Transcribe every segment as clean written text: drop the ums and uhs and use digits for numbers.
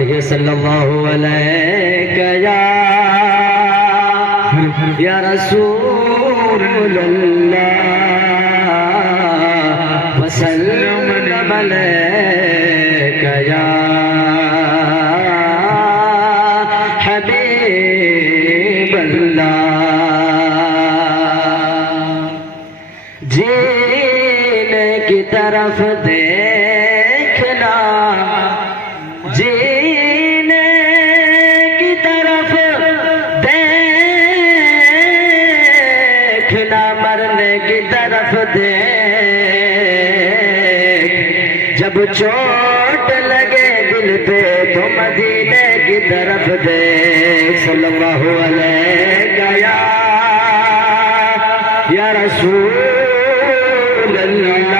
پڑھیے صلی اللہ علیہ یا رسول اللہ وسلم علیک یا حبیب اللہ۔ جینے کی طرف دیکھنا، جینے کی طرف دیکھنا، مرنے کی طرف دیکھ، جب چوٹ لگے دل پہ تو مدینے کی طرف دیکھ۔ صلی اللہ علیہ یا رسول اللہ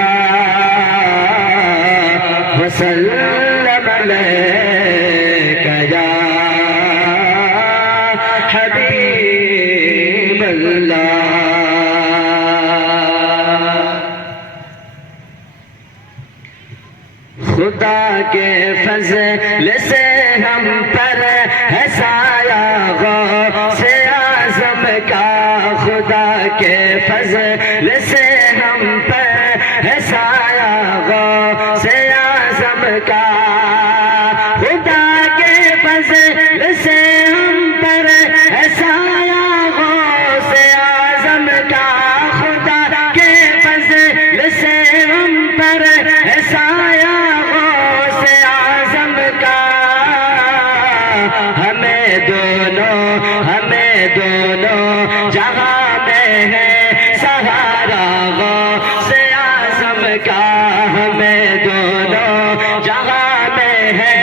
وسلم علیک یا حبیب اللہ۔ خدا کے فضل سے ہم پر ہے سایہ غوث اعظم کا، خدا کے فضل سے ہم پر ہے سایہ غوث اعظم کا، خدا کے فضل سے ہم پر ہے سایہ غوث اعظم کا، خدا کے فضل سے ہم پر ہے سایہ غوث اعظم کا۔ ہمیں دونوں جہاں میں ہے سہارا غوث اعظم کا، ہمیں دونوں جہاں میں ہے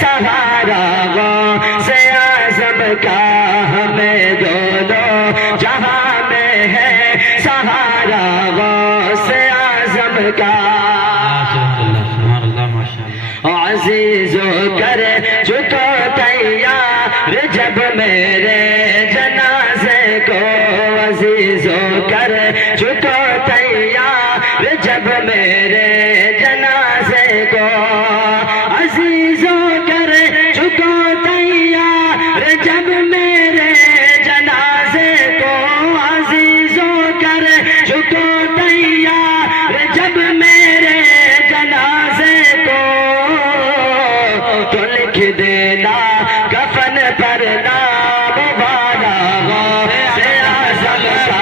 سہارا غوث اعظم کا، ہمیں دونوں جہاں میں ہے سہارا غوث اعظم کا۔ عزیز و کر چکو تیار جب میرے جنازے کو، عزیز و کر چکو تیار جب میرے جنازے کو، عزیز و کر چکو تیار جب میرے جنازے کو، عزیز و کر چکو تیار جب میرے جنازے کو، تو لکھ دینا کفن پر نام والا غوث اعظم کا،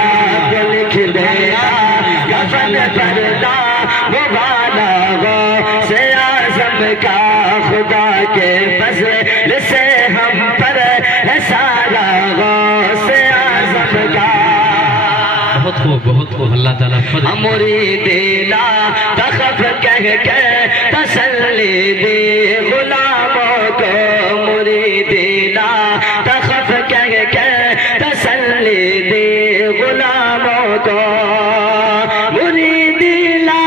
تو لکھ دینا کفن پر نام والا غوث اعظم کا، خدا کے فضل سے ہم پر ہے سارا غوث اعظم کا۔ بہت خوب اللہ تعالیٰ فضل۔ مرید لا تخف کہہ کے تسلی دی غلاموں کو، مرید لا تخف کہہ کے تسلی دی غلاموں کو، مرید لا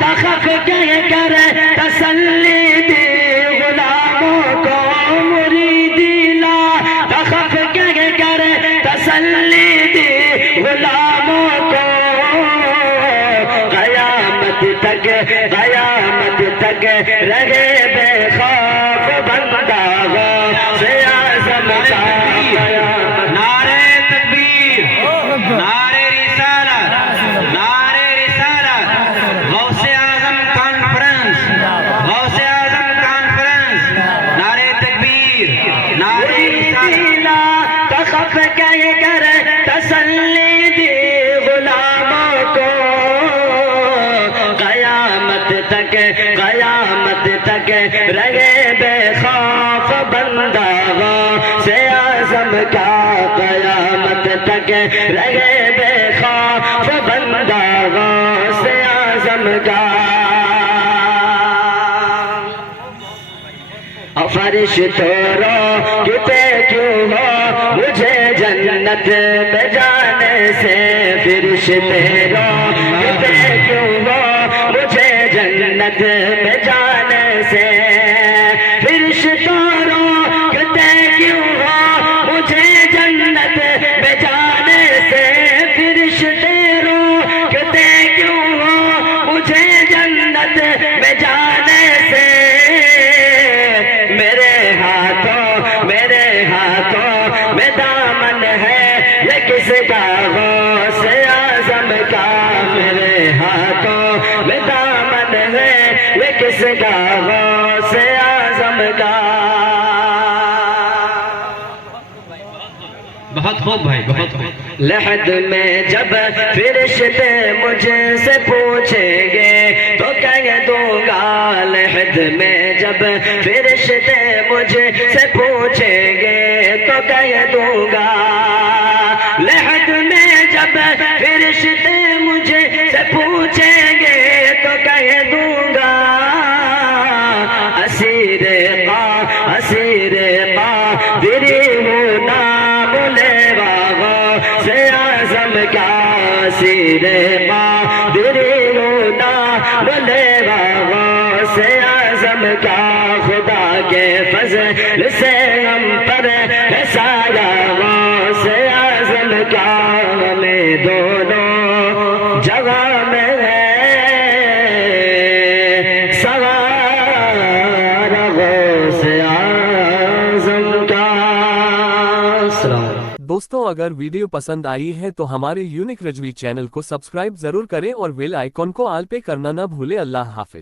تخف کہہ کر تسلی دی غلاموں کو، مرید لا تخف کہہ کر تسلی دی غلاموں کو، قیامت تک رہے بے خوف بندہ غوث اعظم کا۔ نعرہ تکبیر، نعرہ رسالت، نعرہ رسالت، غوث اعظم کانفرنس، غوث اعظم کانفرنس، نعرہ تکبیر، نعرہ رسالت۔ تخف کہہ کر تسلی دی غلاموں کو، قیامت تک رہے بے خوف بندہ غوث اعظم کا، قیامت تک رہے بے خوف بندہ غوث اعظم کا۔ فرشتوں روکتے کیوں ہو مجھے جنت میں جانے سے، فرشتے روکتے کیوں ہو مجھے جنت میں جانے سے، فرشتوں روکتے کیوں ہو مجھے جنت میں جانے سے، فرشتے روکتے کیوں ہو مجھے جنت میں جانے سے، میرے ہاتھ اعظم کا بہت خوب بھائی، بہت خوب. لحد میں جب فرشتے مجھ سے پوچھیں گے تو کہہ دوں گا، لحد میں جب فرشتے مجھ سے پوچھیں گے تو کہہ دوں گا، لحد میں جب فرشتے مجھ سے پوچھیں گے تو کہہ دوں گا، اسیر قادری ہوں نام لیوا غوث اعظم کا، اسیر قادری ہوں نام لیوا غوث اعظم کا، خدا کے فضل سے ہم پر ہے سایہ غوث اعظم کا، ہمیں دونوں جگہ میں ہے سوار غوث اعظم کا. السلام. دوستوں اگر ویڈیو پسند آئی ہے تو ہمارے یونک رجوی چینل کو سبسکرائب ضرور کریں اور بیل آئیکن کو آل پہ کرنا نہ بھولے. اللہ حافظ.